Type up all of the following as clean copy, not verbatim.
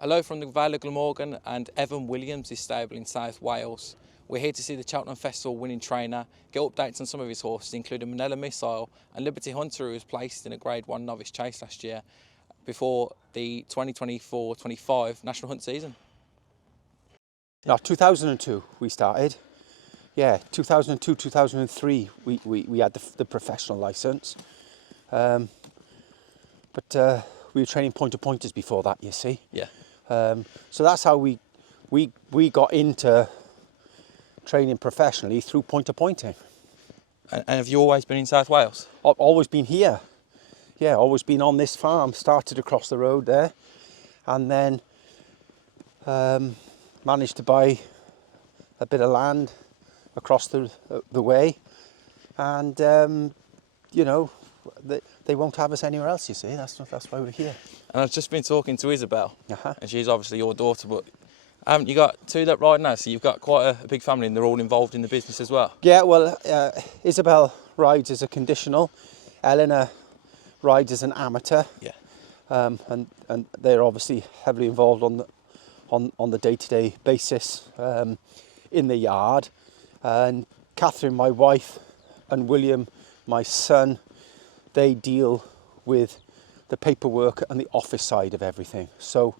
Hello from the Vale of Glamorgan and Evan Williams' stable in South Wales. We're here to see the Cheltenham Festival winning trainer, get updates on some of his horses, including Minella Missile and Liberty Hunter, who was placed in a Grade 1 novice chase last year before the 2024-25 National Hunt season. Now, 2002 we started. Yeah, 2002, 2003 we had the professional licence. But we were training pointer-pointers before that, you see. Yeah. So that's how we got into training professionally, through pointer-pointing. And have you always been in South Wales? I've always been here. Yeah, always been on this farm. Started across the road there, and then managed to buy a bit of land across the way, and you know, they won't have us anywhere else, you see. That's why we're here. And I've just been talking to Isabel, Uh-huh. and she's obviously your daughter, but haven't you got two that ride now? So you've got quite a big family, and they're all involved in the business as well. Yeah, well, Isabel rides as a conditional. Eleanor rides as an amateur. Yeah. And they're obviously heavily involved on the day-to-day basis in the yard. And Catherine, my wife, and William, my son, they deal with the paperwork and the office side of everything. So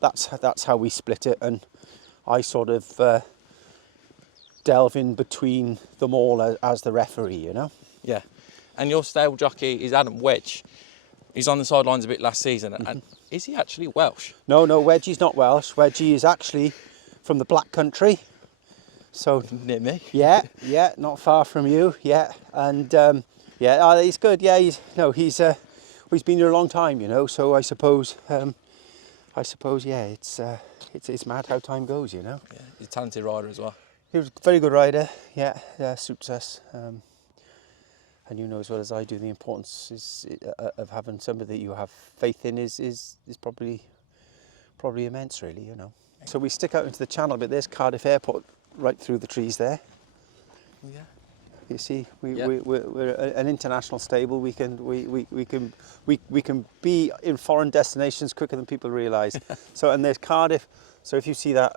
that's how we split it, and I sort of delve in between them all as the referee, you know. Yeah. And your stable jockey is Adam Wedge. He's on the sidelines a bit last season, and is he actually Welsh? No, Wedgie's not Welsh. Wedgie is actually from the Black Country. So Near me. yeah, not far from you. Yeah, and he's good. Yeah, he's been here a long time, you know. So I suppose, yeah, it's mad how time goes, you know. Yeah, he's a talented rider as well. He was a very good rider. Yeah, suits us. And you know as well as I do, the importance of having somebody that you have faith in is probably immense, really, you know. So we stick out into the channel a bit. There's Cardiff Airport right through the trees there. Yeah. You see, we're an international stable. We can be in foreign destinations quicker than people realise. So, and there's Cardiff. So if you see that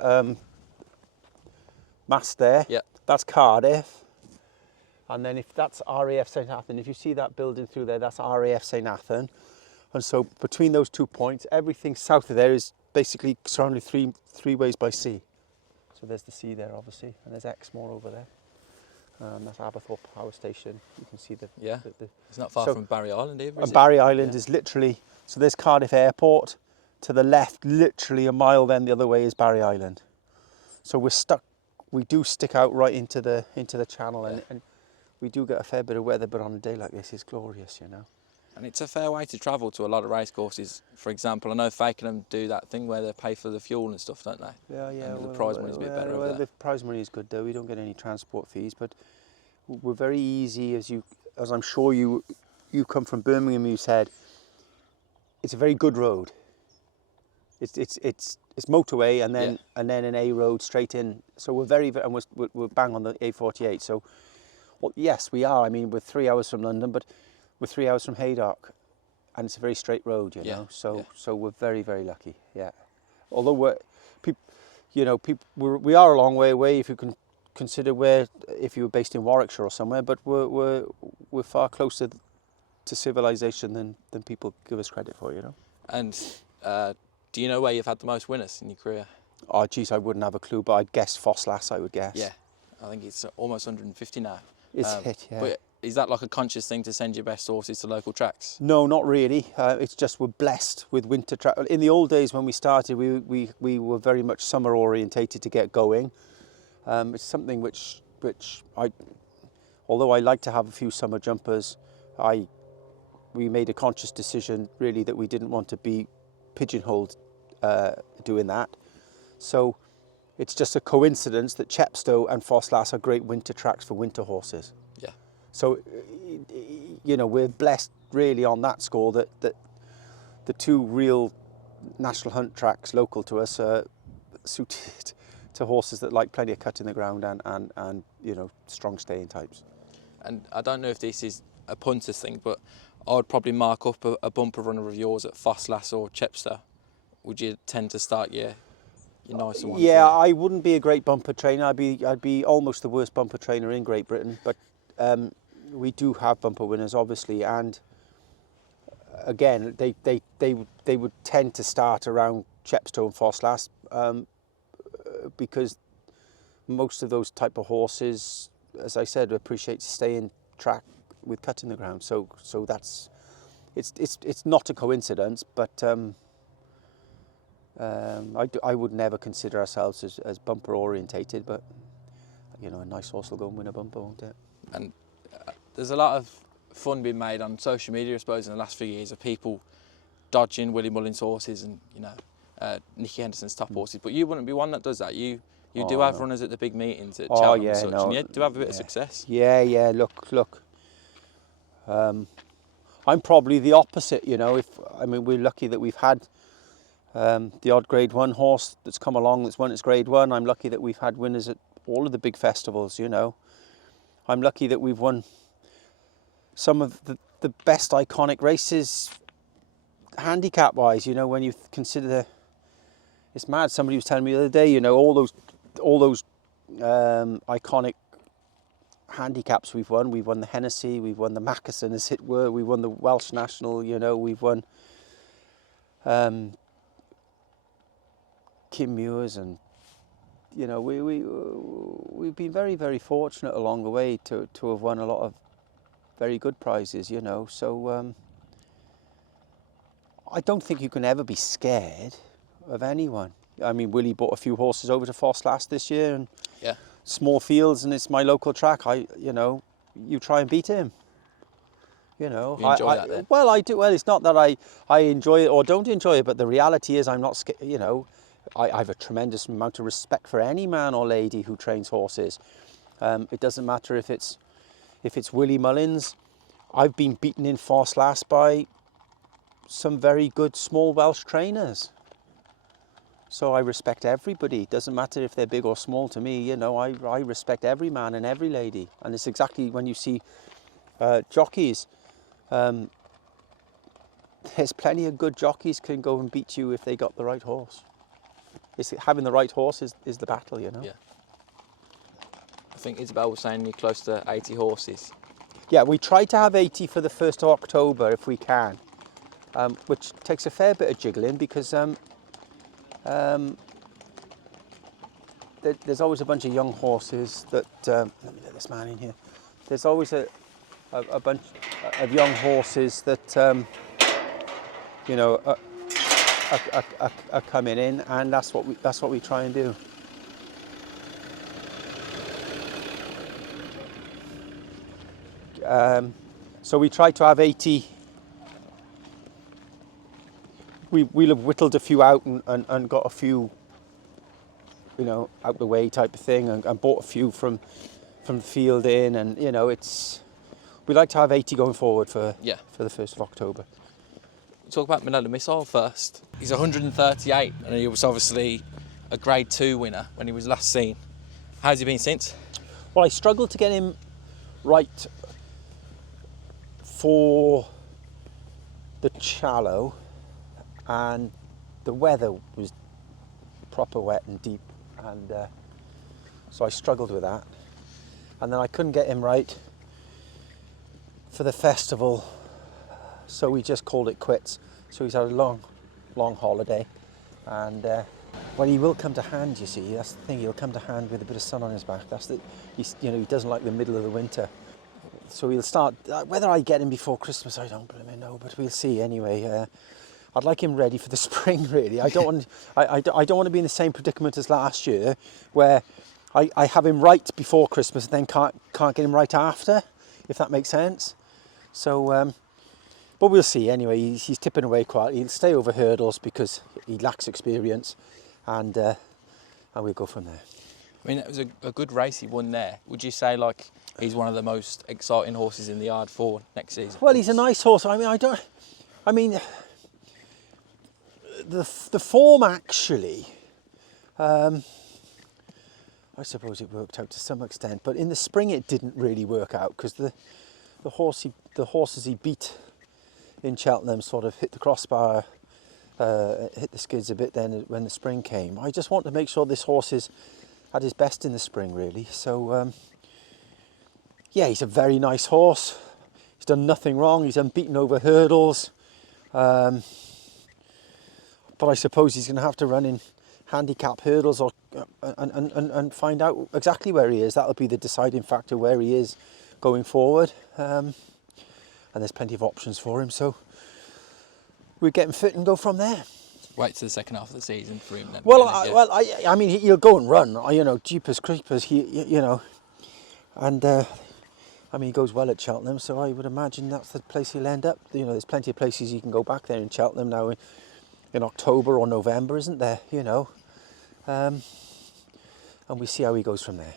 mast there, yeah, that's Cardiff. And then if that's RAF St Athan, if you see that building through there, that's RAF St Athan. And so between those 2 points, everything south of there is basically surrounded three ways by sea. So there's the sea there, obviously, and there's Exmoor over there. That's Aberthorpe Power Station. You can see the... Yeah, it's not far from Barry Island either, is it? Barry Island is literally... So there's Cardiff Airport. To the left, literally a mile then the other way is Barry Island. So we're stuck... We do stick out right into the channel, and we do get a fair bit of weather, but on a day like this, it's glorious, you know. And it's a fair way to travel to a lot of racecourses. For example, I know Fakenham do that thing where they pay for the fuel and stuff, don't they? Yeah. And the prize money's a bit better over there. The prize money is good though. We don't get any transport fees, but we're very easy, as I'm sure you come from Birmingham. You said it's a very good road. It's motorway and then an A road straight in. So we're bang on the A48. So. Well, yes, we are. I mean, we're 3 hours from London, but we're 3 hours from Haydock, and it's a very straight road, you know. So we're very, very lucky. Yeah. Although we are a long way away if you can consider if you were based in Warwickshire or somewhere, but we're far closer to civilization than people give us credit for, you know. And do you know where you've had the most winners in your career? Oh, geez, I wouldn't have a clue, but I'd guess Fosslas, I would guess. Yeah, I think it's almost 150 now. It's hit, yeah. But is that like a conscious thing to send your best horses to local tracks? No, not really. It's just we're blessed with winter track. In the old days when we started, we were very much summer orientated to get going. It's something which although I like to have a few summer jumpers, we made a conscious decision really that we didn't want to be pigeonholed doing that. So it's just a coincidence that Chepstow and Fosslas are great winter tracks for winter horses. Yeah. So, you know, we're blessed really on that score that the two real national hunt tracks local to us are suited to horses that like plenty of cut in the ground and you know, strong staying types. And I don't know if this is a punter's thing, but I would probably mark up a bumper runner of yours at Fosslas or Chepstow. would you tend to start your nicer ones? Yeah, I wouldn't be a great bumper trainer. I'd be almost the worst bumper trainer in Great Britain. But we do have bumper winners, obviously, and again, they would tend to start around Chepstow and Fosslas, because most of those type of horses, as I said, appreciate staying track with cutting the ground. So that's it's not a coincidence, but I would never consider ourselves as bumper orientated, but you know, a nice horse will go and win a bumper, won't it? And there's a lot of fun being made on social media, I suppose, in the last few years of people dodging Willie Mullins horses and, you know, Nicky Henderson's top horses. But you wouldn't be one that does that. You do have runners at the big meetings at Cheltenham and such, and you do have a bit of success. Yeah. Look. I'm probably the opposite, you know. We're lucky that we've had the odd Grade 1 horse that's come along that's won its Grade 1. I'm lucky that we've had winners at all of the big festivals, you know. I'm lucky that we've won some of the best iconic races handicap-wise, you know, when you consider it's mad. Somebody was telling me the other day, you know, all those iconic handicaps we've won. We've won the Hennessy, we've won the Mackerson, as it were, we won the Welsh National, you know, we've won Kim Muir's, and you know, we've been very, very fortunate along the way to have won a lot of very good prizes, you know. So I don't think you can ever be scared of anyone. I mean, Willie brought a few horses over to Fosslas this year, and small fields, and it's my local track. You try and beat him. You know, you enjoy that then? Well, I do. Well, it's not that I enjoy it or don't enjoy it, but the reality is I'm not scared. You know, I have a tremendous amount of respect for any man or lady who trains horses. It doesn't matter if it's Willie Mullins. I've been beaten in Fosslas by some very good small Welsh trainers. So I respect everybody. It doesn't matter if they're big or small to me. You know, I respect every man and every lady. And it's exactly when you see jockeys. There's plenty of good jockeys can go and beat you if they got the right horse. Having the right horse is the battle, you know. Yeah. I think Isabel was saying you're close to 80 horses. Yeah, we try to have 80 for the 1st of October if we can, which takes a fair bit of jiggling because there's always a bunch of young horses that, let me get this man in here. There's always a bunch of young horses that, you know, are coming in, and that's what we try and do. So we try to have 80. We'll have whittled a few out and got a few, you know, out the way type of thing, and bought a few from the field in, and you know, we like to have 80 going forward for the 1st of October. We'll talk about Minella Missile first. He's 138, and he was obviously a Grade 2 winner when he was last seen. How's he been since? Well, I struggled to get him right for the Challow, and the weather was proper wet and deep, and so I struggled with that. And then I couldn't get him right for the festival, so we just called it quits. So he's had a long holiday, and well, he will come to hand, you see. That's the thing, he'll come to hand with a bit of sun on his back. You know, he doesn't like the middle of the winter. So he'll start, whether I get him before Christmas, I don't really know, but we'll see anyway. I'd like him ready for the spring, really. I don't want to be in the same predicament as last year, where I have him right before Christmas and then can't get him right after, if that makes sense. So, but we'll see anyway. He's tipping away quietly. He'll stay over hurdles because he lacks experience, and we'll go from there. I mean, it was a good race he won there. Would you say, like, he's one of the most exciting horses in the yard for next season? Well, he's a nice horse. I mean, the form actually, I suppose it worked out to some extent, but in the spring it didn't really work out because the horses he beat in Cheltenham sort of hit the crossbar hit the skids a bit then when the spring came. I just want to make sure this horse is at his best in the spring, really. So yeah, he's a very nice horse. He's done nothing wrong. He's unbeaten over hurdles. But I suppose he's going to have to run in handicap hurdles or and find out exactly where he is. That'll be the deciding factor, where he is going forward. And there's plenty of options for him. So we're getting fit and go from there. Wait to the second half of the season for him then. Well, really, I mean, he'll go and run. You know, jeepers creepers. You know, and I mean, he goes well at Cheltenham, so I would imagine that's the place he'll end up. You know, there's plenty of places you can go back there in Cheltenham now in October or November, isn't there? You know, and we see how he goes from there.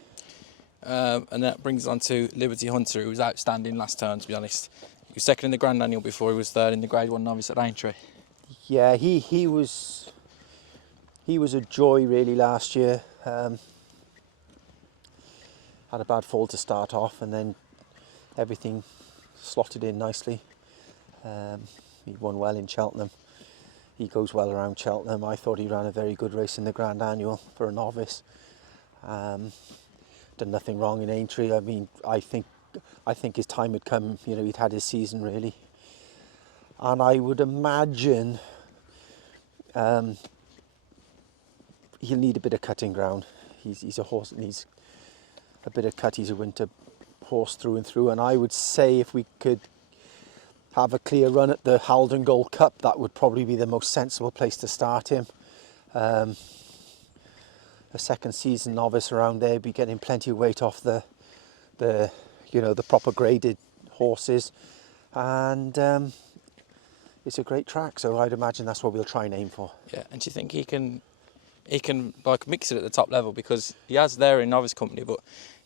And that brings us on to Liberty Hunter, who was outstanding last turn, to be honest. He was second in the Grand Annual before he was third in the Grade 1 Novice at Aintree. Yeah, he was a joy really last year. Had a bad fall to start off, and then everything slotted in nicely. He won well in Cheltenham. He goes well around Cheltenham. I thought he ran a very good race in the Grand Annual for a novice. Done nothing wrong in Aintree. I mean, I think his time had come. You know, he'd had his season really, and I would imagine he'll need a bit of cutting ground. He's a horse that needs a bit of cut. He's a winter horse through and through, and I would say if we could have a clear run at the Haldon Gold Cup, that would probably be the most sensible place to start him. A second season novice around there, be getting plenty of weight off the proper graded horses, and it's a great track, so I'd imagine that's what we'll try and aim for. Yeah, and do you think he can like mix it at the top level, because he has there in novice company, but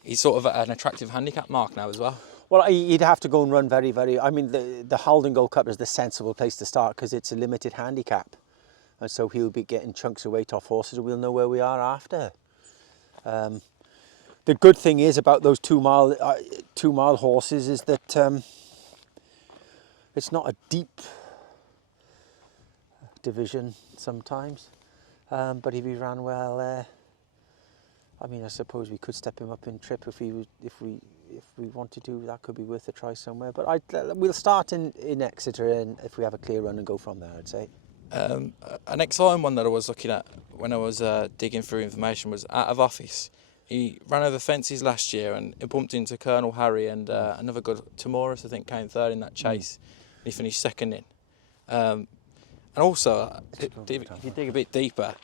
he's sort of at an attractive handicap mark now as well? Well, he'd have to go and run very, very... I mean, the Haldon Gold Cup is the sensible place to start because it's a limited handicap. And so he'll be getting chunks of weight off horses and we'll know where we are after. The good thing is about those 2 mile horses is that it's not a deep division sometimes. But if he ran well, I mean, I suppose we could step him up in trip if we wanted to. That could be worth a try somewhere. But we'll start in Exeter, and if we have a clear run, and go from there, I'd say. An exciting one that I was looking at when I was digging through information was Out of Office. He ran over fences last year and he bumped into Colonel Harry and another good Timoris, I think, came third in that chase. And he finished second in. And also, if you dig a bit deeper,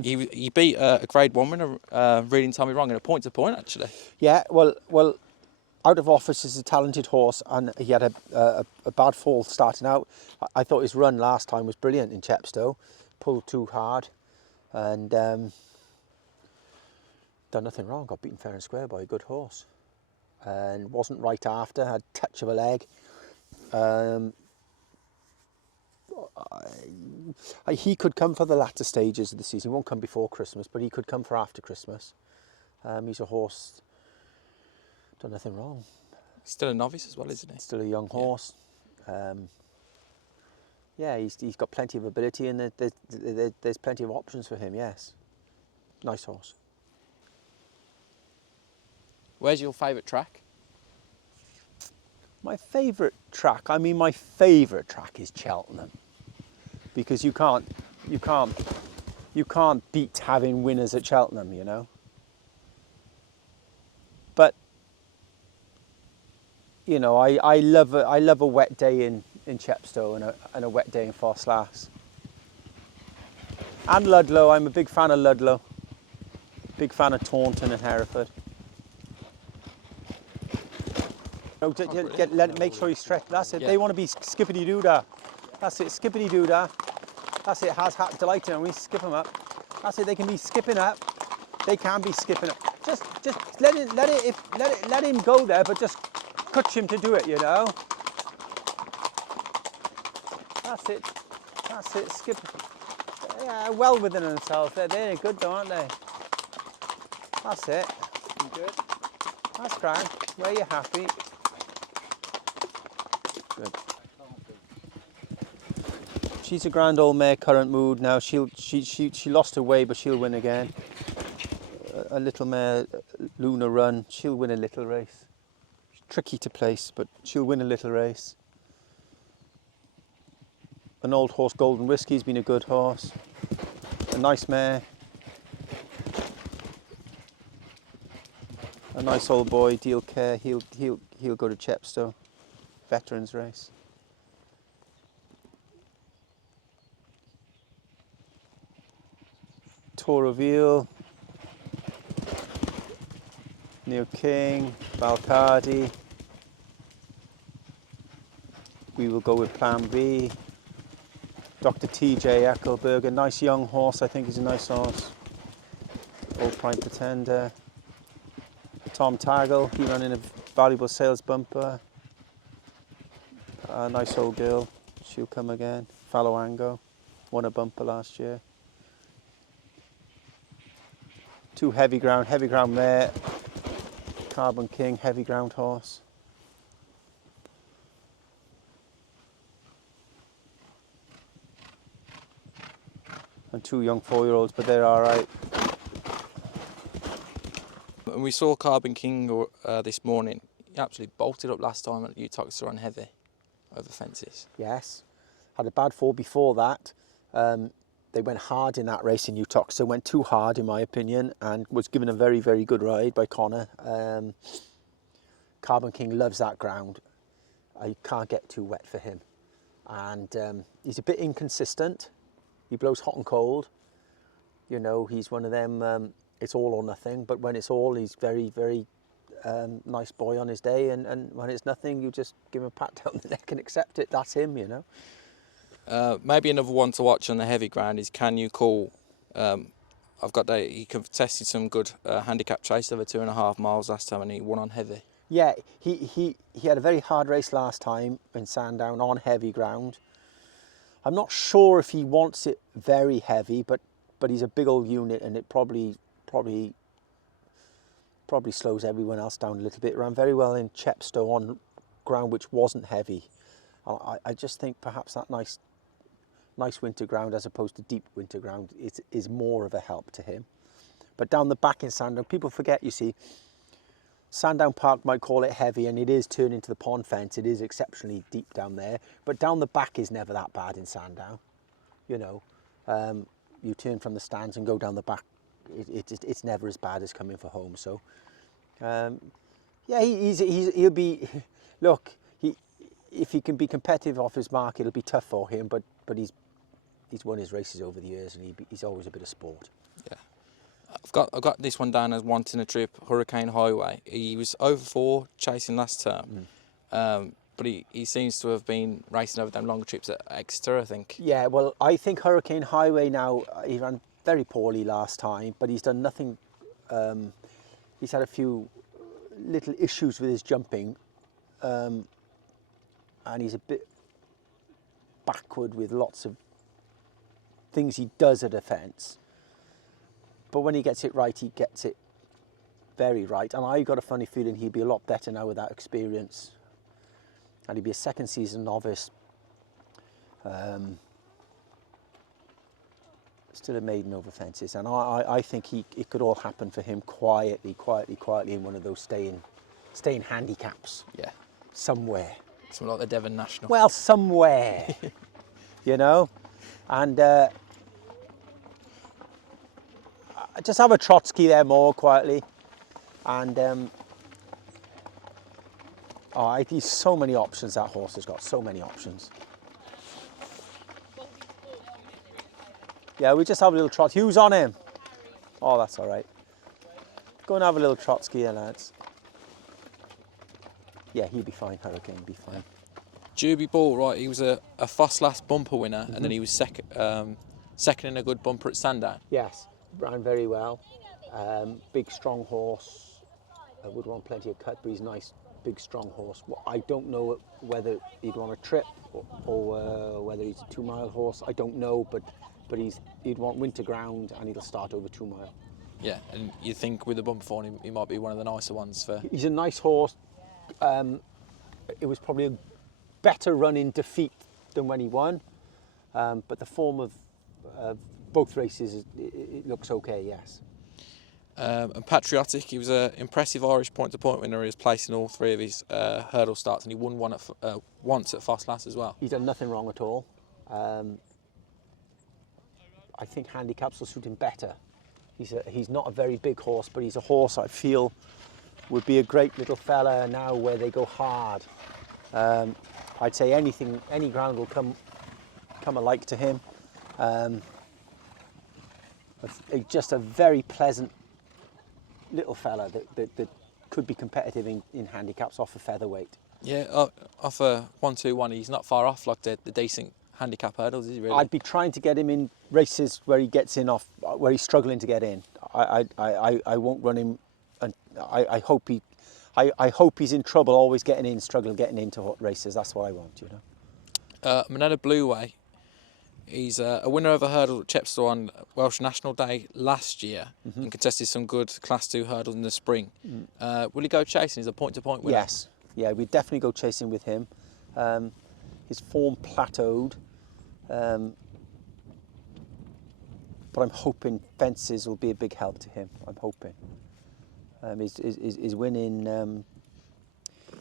he beat a Grade 1 winner, Reading Tommy Wrong, in a point-to-point, actually. Yeah, well, Out of Office is a talented horse, and he had a bad fall starting out. I thought his run last time was brilliant in Chepstow. Pulled too hard, and done nothing wrong. Got beaten fair and square by a good horse, and wasn't right after. Had a touch of a leg. He could come for the latter stages of the season. He won't come before Christmas, but he could come for after Christmas. He's a horse, done nothing wrong. Still a novice as well, isn't he? Still a young horse. Yeah, he's got plenty of ability, and there's plenty of options for him, yes. Nice horse. Where's your favourite track? My favourite track, my favourite track is Cheltenham, because you can't beat having winners at Cheltenham, you know. But you know, I love a wet day in Chepstow and a wet day in Fosslas. And Ludlow, I'm a big fan of Ludlow. Big fan of Taunton and Hereford. No, make sure you stretch. That's it. Yeah. They want to be skippity-doo-dah. That's it. Skippity-doo-dah. That's it. Has hat delighting, and we skip them up. That's it. They can be skipping up. They can be skipping up. Just let him go there, but just coach him to do it. You know. That's it. That's it. Skip. Yeah, well within themselves. They're good though, aren't they? That's it. Good. That's grand. Where you happy. Good. She's a grand old mare, current mood now. She lost her way, but she'll win again. A little mare, Luna Run, she'll win a little race. Tricky to place, but she'll win a little race. An old horse, Golden Whiskey's been a good horse. A nice mare. A nice old boy, Deal Care. He'll go to Chepstow. Veterans race. Tour Reveal. Neil King, Valcardi. We will go with Plan B. Dr. TJ ECKLEBURG, a nice young horse. I think he's a nice horse. Old Prime Pretender. Tom Taggle, he ran in a valuable sales bumper. A nice old girl, she'll come again. Faloango, won a bumper last year. Two heavy ground mare. Carbon King, heavy ground horse. And two young 4-year-olds, but they're all right. And we saw Carbon King this morning. He absolutely bolted up last time at Uttoxeter on heavy over fences. Yes, had a bad fall before that. They went hard in that race in Uttoxeter, went too hard in my opinion, and was given a very, very good ride by Connor. Carbon King loves that ground. You can't get too wet for him. And he's a bit inconsistent. He blows hot and cold. You know, he's one of them, it's all or nothing, but when it's all, he's very, very nice boy on his day, and when it's nothing, you just give him a pat down the neck and accept it. That's him, you know. Maybe another one to watch on the heavy ground is Can You Call. I've got that he contested some good handicap chase over 2.5 miles last time, and he won on heavy. Yeah, he had a very hard race last time in Sandown on heavy ground. I'm not sure if he wants it very heavy, but he's a big old unit, and it probably slows everyone else down a little bit. Ran very well in Chepstow on ground which wasn't heavy. I just think perhaps that nice winter ground as opposed to deep winter ground is more of a help to him. But down the back in Sandown, people forget, you see, Sandown Park might call it heavy, and it is turning to the pond fence. It is exceptionally deep down there, but down the back is never that bad in Sandown. You know, you turn from the stands and go down the back. It's never as bad as coming for home. So, yeah, he'll be. Look, if he can be competitive off his mark, it'll be tough for him. But he's won his races over the years, and he's always a bit of sport. Yeah. I've got this one down as wanting a trip, Hurricane Highway. He was over 4 chasing last term, but he seems to have been racing over them long trips at Exeter, I think. Yeah, well, I think Hurricane Highway now, he ran very poorly last time, but he's done nothing. He's had a few little issues with his jumping, and he's a bit backward with lots of things he does at a fence. But when he gets it right, he gets it very right. And I got a funny feeling he'd be a lot better now with that experience. And he'd be a second season novice. Still a maiden over fences. And I think it could all happen for him quietly in one of those staying handicaps. Yeah. Somewhere. Something like the Devon National. Well, somewhere. You know? And just have a Trotsky there more quietly, and he's so many options. That horse has got so many options. Yeah, we just have a little trot. Who's on him? Oh, that's all right. Go and have a little Trotsky there, lads. Yeah, he'll be fine. Hurricane will be fine. JUBY Ball, right? He was a Foss last bumper winner, and then he was second in a good bumper at Sandown. Yes. Ran very well, big strong horse, would want plenty of cut, but he's a nice big strong horse. Well, I don't know whether he'd want a trip or whether he's a 2-mile horse. I don't know, but he'd want winter ground, and he'll start over 2 mile. Yeah, and you think with the bumper for him, he might be one of the nicer ones for. He's a nice horse. It was probably a better run in defeat than when he won. But the form of both races, it looks okay, yes. And Patriotic, he was an impressive Irish point-to-point winner. He was placed in all 3 of his hurdle starts, and he won one at once at Fosslas as well. He's done nothing wrong at all. I think handicaps will suit him better. He's not a very big horse, but he's a horse I feel would be a great little fella now where they go hard. I'd say any ground will come alike to him. Just a very pleasant little fella that could be competitive in handicaps off a featherweight. Yeah, off a 1-2-1, he's not far off like the decent handicap hurdles, is he really? I'd be trying to get him in races where he gets in where he's struggling to get in. I won't run him, and I hope he's in trouble always struggling getting into races. That's what I want, you know. Minella BLUEWAY, he's a winner of a hurdle at Chepstow on Welsh National Day last year, and contested some good Class 2 hurdles in the spring. Will he go chasing? He's a point-to-point winner. Yes, yeah, we'd definitely go chasing with him. His form plateaued, but I'm hoping fences will be a big help to him. I'm hoping. His winning,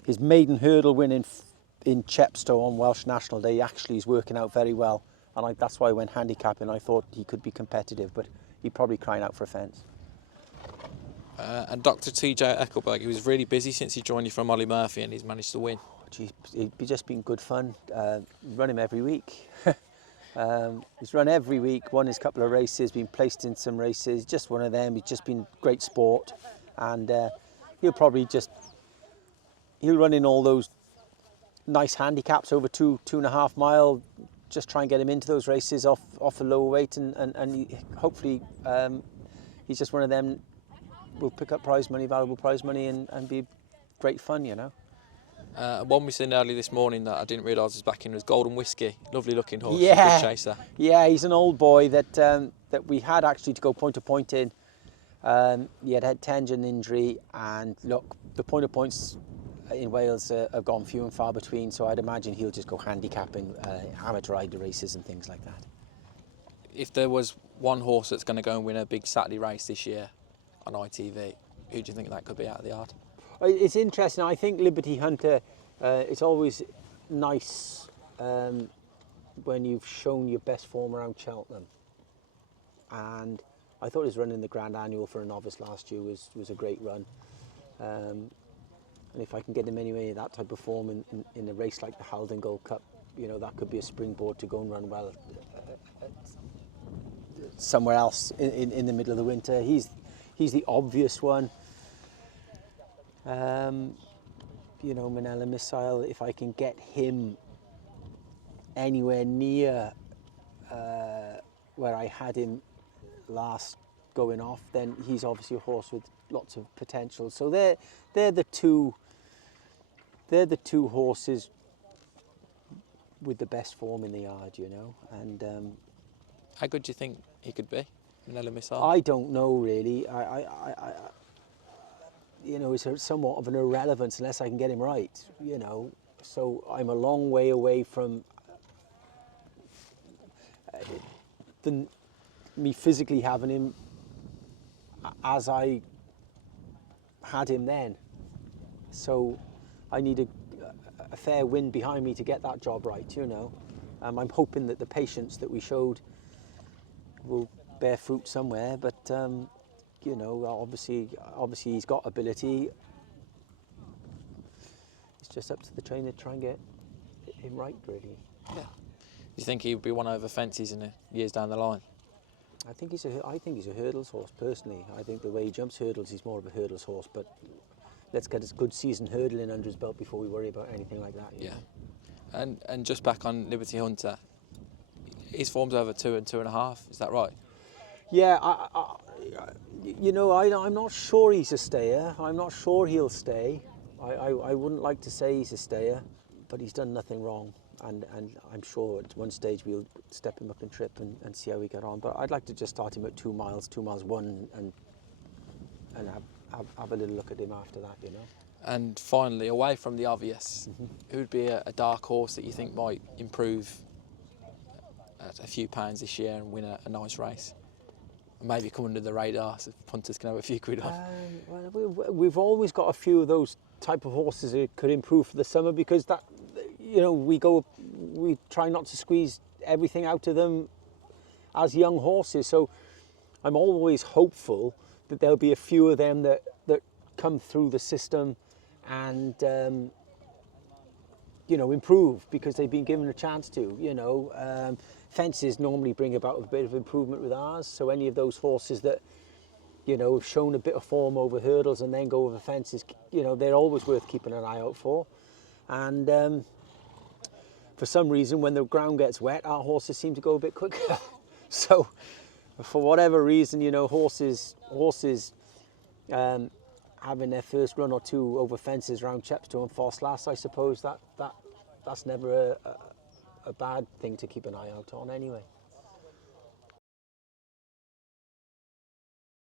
his maiden hurdle win in Chepstow on Welsh National Day actually is working out very well. And that's why I went handicapping. I thought he could be competitive, but he'd probably crying out for a fence. And Dr. TJ ECKLEBURG, he was really busy since he joined you from Ollie Murphy, and he's managed to win. Geez, it'd just been good fun. Run him every week. He's run every week, won his couple of races, been placed in some races. Just one of them. He's just been great sport, and he'll run in all those nice handicaps over 2.5 mile. Just try and get him into those races off a lower weight, and hopefully he's just one of them. Will pick up prize money, valuable prize money, and be great fun, you know. One we seen early this morning that I didn't realise was back in was Golden Whiskey. Lovely looking horse, yeah, good chaser. Yeah, he's an old boy that we had actually to go point to point in. He had tendon injury, and look, the point to points in Wales have gone few and far between, so I'd imagine he'll just go handicapping amateur rider races and things like that. If there was one horse that's going to go and win a big Saturday race this year on ITV, who do you think that could be out of the yard? It's interesting. I think Liberty Hunter, it's always nice when you've shown your best form around Cheltenham. And I thought his run in the Grand Annual for a novice last year was a great run. And if I can get him anyway that type of form in a race like the Haldon Gold Cup, you know, that could be a springboard to go and run well somewhere else in the middle of the winter. He's the obvious one. You know, Minella Missile, if I can get him anywhere near where I had him last going off, then he's obviously a horse with lots of potential. So they're the two horses with the best form in the yard, you know. And how good do you think he could be, Minella Missile? I don't know really. I you know, it's somewhat of an irrelevance unless I can get him right, you know. So I'm a long way away from me physically having him as I had him then. So I need a fair wind behind me to get that job right, you know. I'm hoping that the patience that we showed will bear fruit somewhere, but you know, obviously he's got ability. It's just up to the trainer to try and get him right, really. Yeah. Do you think he would be one over fences in the years down the line? I think he's a hurdles horse, personally. I think the way he jumps hurdles, he's more of a hurdles horse, but let's get a good season hurdling under his belt before we worry about anything like that. You know? And just back on Liberty Hunter, his form's over 2 and 2.5, is that right? Yeah, you know, I'm not sure he's a stayer. I'm not sure he'll stay. I wouldn't like to say he's a stayer, but he's done nothing wrong. And I'm sure at one stage we'll step him up and trip and see how we get on. But I'd like to just start him at 2 miles 1, and have a little look at him after that, you know. And finally, away from the obvious, who would be a dark horse that you think might improve a few pounds this year and win a nice race. Maybe come under the radar so punters can have a few quid on. Well, we've always got a few of those type of horses that could improve for the summer, because that, you know, we try not to squeeze everything out of them as young horses. So I'm always hopeful that there'll be a few of them that come through the system and you know, improve because they've been given a chance to. You know, fences normally bring about a bit of improvement with ours. So any of those horses that, you know, have shown a bit of form over hurdles and then go over fences, you know, they're always worth keeping an eye out for. And for some reason, when the ground gets wet, our horses seem to go a bit quicker. So for whatever reason, you know, horses having their first run or two over fences around Chepstow and Fosslas, I suppose that's never a bad thing to keep an eye out on anyway.